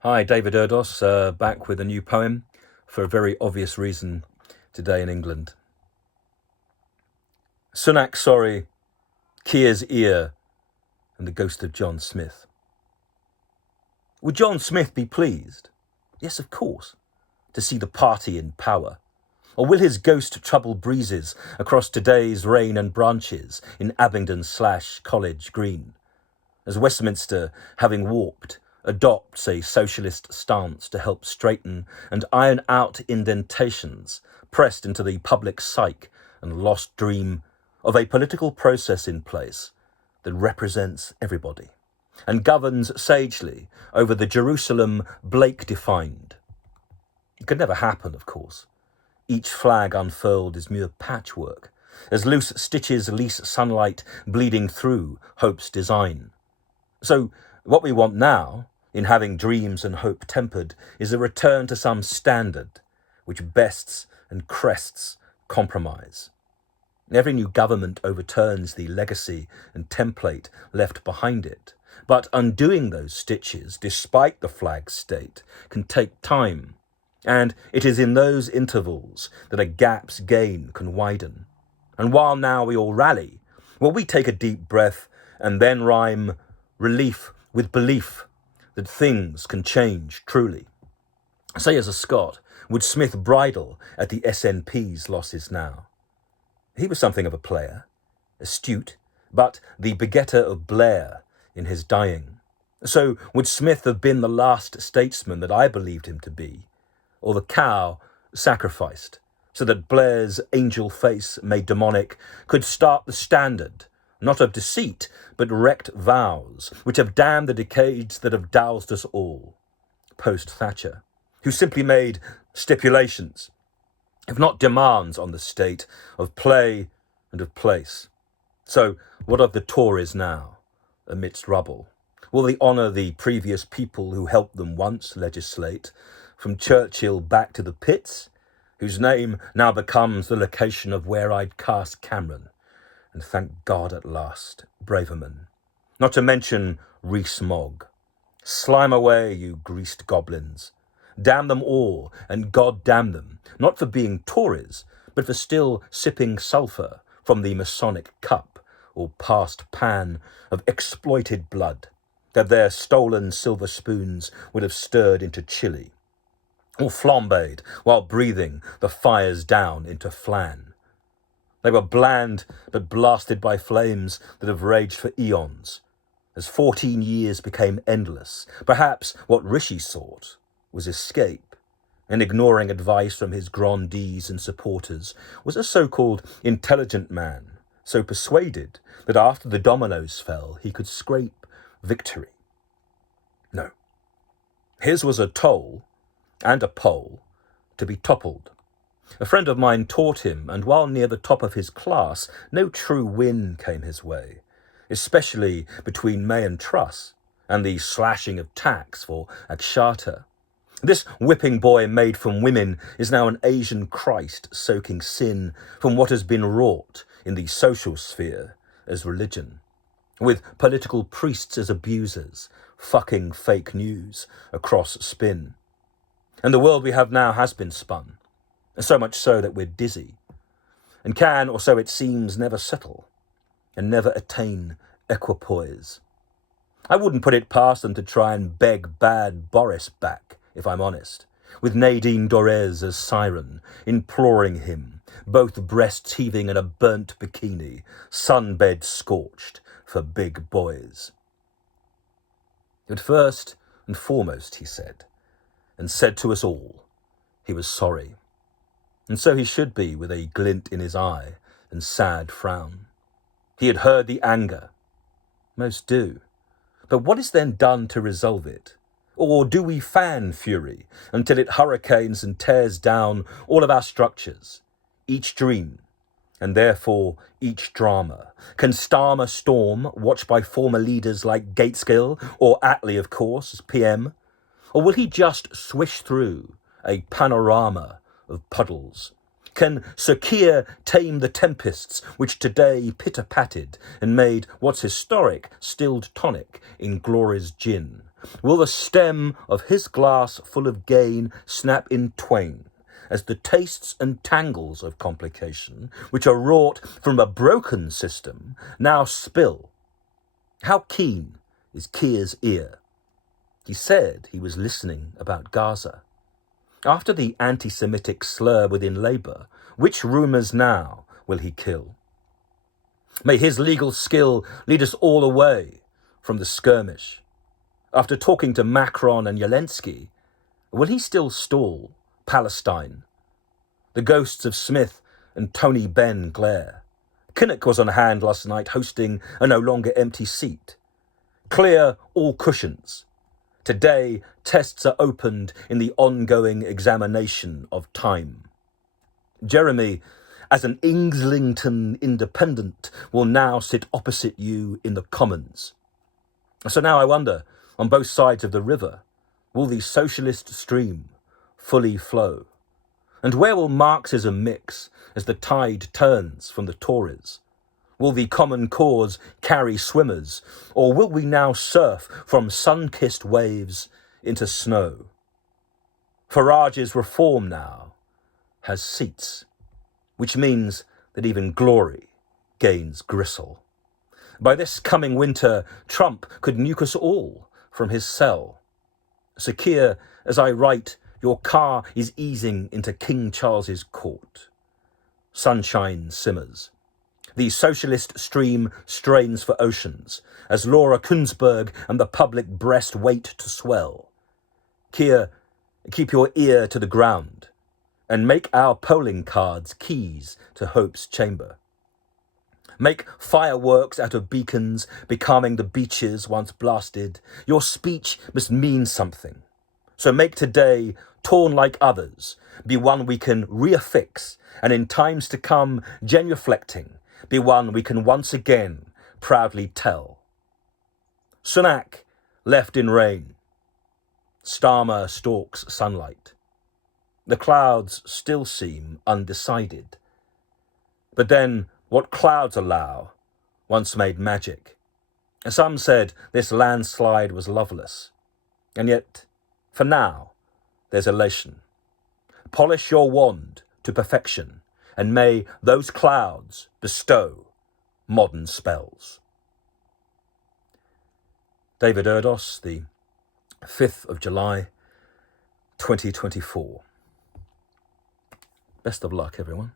Hi, David Erdos, back with a new poem for a very obvious reason today in England. SUNAK'S sorry, KEIR'S ear, and the ghost of John Smith. Would John Smith be pleased? Yes, of course, to see the party in power. Or will his ghost trouble breezes across today's rain and branches in Abingdon/College Green, as Westminster, having warped, adopts a socialist stance to help straighten and iron out indentations pressed into the public psyche and lost dream of a political process in place that represents everybody and governs sagely over the Jerusalem Blake defined. It could never happen, of course. Each flag unfurled is mere patchwork, as loose stitches lease sunlight bleeding through hope's design. So what we want now, in having dreams and hope tempered, is a return to some standard which bests and crests compromise. Every new government overturns the legacy and template left behind it, but undoing those stitches, despite the flag state, can take time, and it is in those intervals that a gap's gain can widen. And while now we all rally, will we take a deep breath and then rhyme relief with belief that things can change truly? Say, as a Scot, would Smith bridle at the SNP's losses now? He was something of a player, astute, but the begetter of Blair in his dying. So would Smith have been the last statesman that I believed him to be, or the cow sacrificed, so that Blair's angel face made demonic could start the standard, not of deceit, but wrecked vows, which have damned the decades that have doused us all, post-Thatcher, who simply made stipulations, if not demands on the state, of play and of place. So what of the Tories now, amidst rubble? Will they honour the previous people who helped them once legislate, from Churchill back to the pits, whose name now becomes the location of where I'd cast Cameron? And thank God at last, Braverman. Not to mention Rees-Mogg. Slime away, you greased goblins. Damn them all, and God damn them, not for being Tories, but for still sipping sulphur from the Masonic cup or past pan of exploited blood that their stolen silver spoons would have stirred into chili, or flambéed while breathing the fires down into flan. They were bland but blasted by flames that have raged for eons. As 14 years became endless, perhaps what Rishi sought was escape, and ignoring advice from his grandees and supporters was a so-called intelligent man, so persuaded that after the dominoes fell he could scrape victory. No. His was a toll and a pole to be toppled. A friend of mine taught him, and while near the top of his class, no true win came his way, especially between May and Truss, and the slashing of tax for Akshata. This whipping boy made from women is now an Asian Christ soaking sin from what has been wrought in the social sphere as religion, with political priests as abusers, fucking fake news across spin. And the world we have now has been spun, so much so that we're dizzy, and can, or so it seems, never settle, and never attain equipoise. I wouldn't put it past them to try and beg bad Boris back, if I'm honest, with Nadine Dorez as siren, imploring him, both breasts heaving in a burnt bikini, sunbed scorched, for big boys. But first and foremost, he said to us all, he was sorry. And so he should be, with a glint in his eye and sad frown. He had heard the anger. Most do. But what is then done to resolve it? Or do we fan fury until it hurricanes and tears down all of our structures? Each dream, and therefore each drama, can starm a storm watched by former leaders like Gateskill or Attlee, of course, as PM? Or will he just swish through a panorama of puddles? Can Sir Keir tame the tempests which today pitter-patted and made what's historic stilled tonic in Glory's gin, will the stem of his glass full of gain snap in twain, as the tastes and tangles of complication, which are wrought from a broken system, now spill. How keen is KEIR'S ear? He said he was listening about Gaza. After the anti-Semitic slur within Labour, which rumours now will he kill? May his legal skill lead us all away from the skirmish. After talking to Macron and Zelensky, will he still stall Palestine? The ghosts of Smith and Tony Benn glare. Kinnock was on hand last night hosting a no longer empty seat. Clear all cushions. Today, tests are opened in the ongoing examination of time. Jeremy, as an Islington independent, will now sit opposite you in the Commons. So now I wonder, on both sides of the river, will the socialist stream fully flow? And where will Marxism mix as the tide turns from the Tories? Will the common cause carry swimmers, or will we now surf from sun-kissed waves into snow? Farage's reform now has seats, which means that even glory gains gristle. By this coming winter, Trump could nuke us all from his cell. So Keir, as I write, your car is easing into King Charles's court. Sunshine simmers. The socialist stream strains for oceans, as Laura Kuenssberg and the public breast wait to swell. Keir, keep your ear to the ground, and make our polling cards keys to hope's chamber. Make fireworks out of beacons, becalming the beaches once blasted. Your speech must mean something. So make today, torn like others, be one we can reaffix, and in times to come, genuflecting, be one we can once again proudly tell. Sunak left in rain. Starmer stalks sunlight. The clouds still seem undecided. But then what clouds allow once made magic. Some said this landslide was loveless. And yet, for now, there's elation. Polish your wand to perfection, and may those clouds bestow modern spells. David Erdos, the 5th of July, 2024. Best of luck, everyone.